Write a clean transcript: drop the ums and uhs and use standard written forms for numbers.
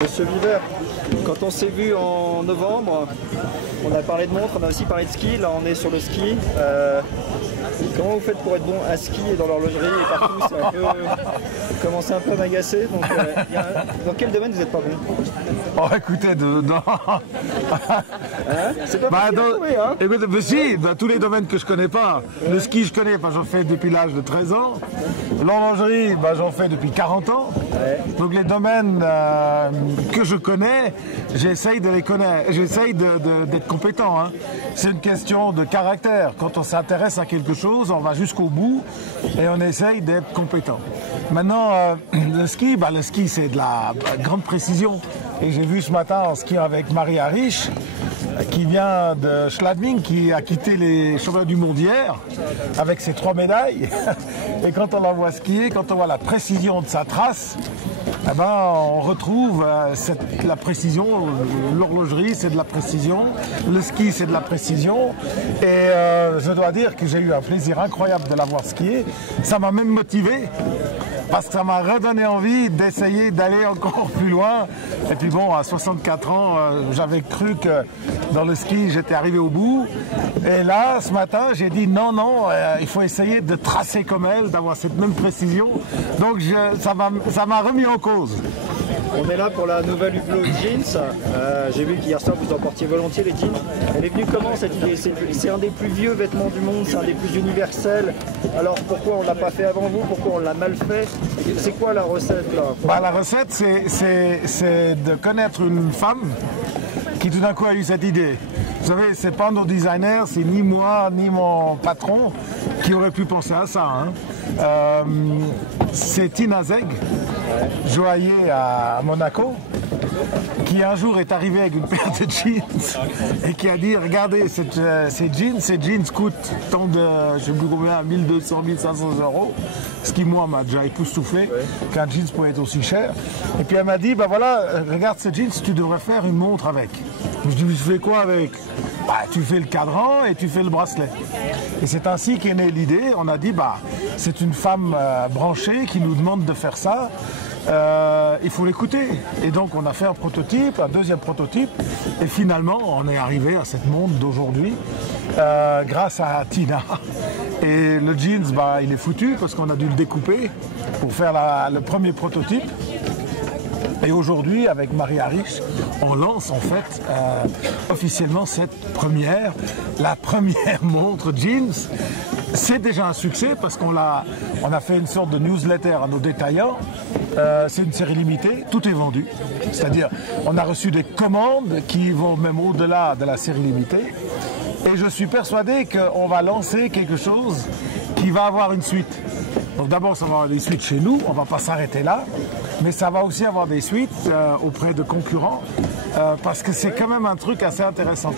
Monsieur Viver, quand on s'est vu en novembre, on a parlé de montre, on a aussi parlé de ski, là on est sur le ski. Comment vous faites pour être bon à ski et dans l'horlogerie et partout? C'est un peu... Vous commencez un peu à m'agacer, donc dans quel domaine vous n'êtes pas bon? Oh écoutez, Hein? C'est pas facile à trouver, hein? écoutez, mais si, dans tous les domaines que je connais pas. Le ski je connais, j'en fais depuis l'âge de 13 ans. L'horlogerie, j'en fais depuis 40 ans. Ouais. Donc les domaines que je connais, j'essaye de les connaître, j'essaye d'être compétent. Hein. C'est une question de caractère. Quand on s'intéresse à quelque chose, on va jusqu'au bout et on essaye d'être compétent. Maintenant, le ski c'est de la grande précision. Et j'ai vu ce matin en skiant avec Marie Harish, qui vient de Schladming, qui a quitté les championnats du monde hier avec ses 3 médailles. Et quand on la voit skier, quand on voit la précision de sa trace, on retrouve la précision. L'horlogerie, c'est de la précision. Le ski, c'est de la précision. Et je dois dire que j'ai eu un plaisir incroyable de la voir skier. Ça m'a même motivé, parce que ça m'a redonné envie d'essayer d'aller encore plus loin. Et puis bon, à 64 ans, j'avais cru que dans le ski, j'étais arrivé au bout. Et là, ce matin, j'ai dit non, il faut essayer de tracer comme elle, d'avoir cette même précision. Donc ça m'a remis en cause. On est là pour la nouvelle Hublot Jeans. J'ai vu qu'hier soir vous en portiez volontiers les jeans. Elle est venue comment cette idée? C'est un des plus vieux vêtements du monde, c'est un des plus universels. Alors pourquoi on ne l'a pas fait avant vous? Pourquoi on l'a mal fait? C'est quoi la recette là? La recette, c'est de connaître une femme qui tout d'un coup a eu cette idée. Vous savez, c'est pas nos designers, c'est ni moi ni mon patron qui aurait pu penser à ça. Hein. C'est Tina Zeg, joaillier à Monaco, qui un jour est arrivé avec une paire de jeans et qui a dit regardez ces jeans coûtent tant de, je sais plus combien, 1200, 1500 €, ce qui moi m'a déjà époustouflé qu'un jeans pouvait être aussi cher. Et puis elle m'a dit voilà, regarde ces jeans, tu devrais faire une montre avec. Je dis tu fais quoi avec? Tu fais le cadran et tu fais le bracelet. Et c'est ainsi qu'est née l'idée. On a dit c'est une femme branchée qui nous demande de faire ça. Il faut l'écouter. Et donc on a fait un prototype, un deuxième prototype, et finalement on est arrivé à cette montre d'aujourd'hui grâce à Tina. Et le jeans, il est foutu parce qu'on a dû le découper pour faire le premier prototype. Et aujourd'hui, avec Marie Harish, on lance en fait officiellement la première montre jeans. C'est déjà un succès parce on a fait une sorte de newsletter à nos détaillants. C'est une série limitée, tout est vendu. C'est-à-dire, on a reçu des commandes qui vont même au-delà de la série limitée. Et je suis persuadé qu'on va lancer quelque chose qui va avoir une suite. Donc d'abord, ça va avoir des suites chez nous, on ne va pas s'arrêter là, mais ça va aussi avoir des suites auprès de concurrents, parce que c'est quand même un truc assez intéressant.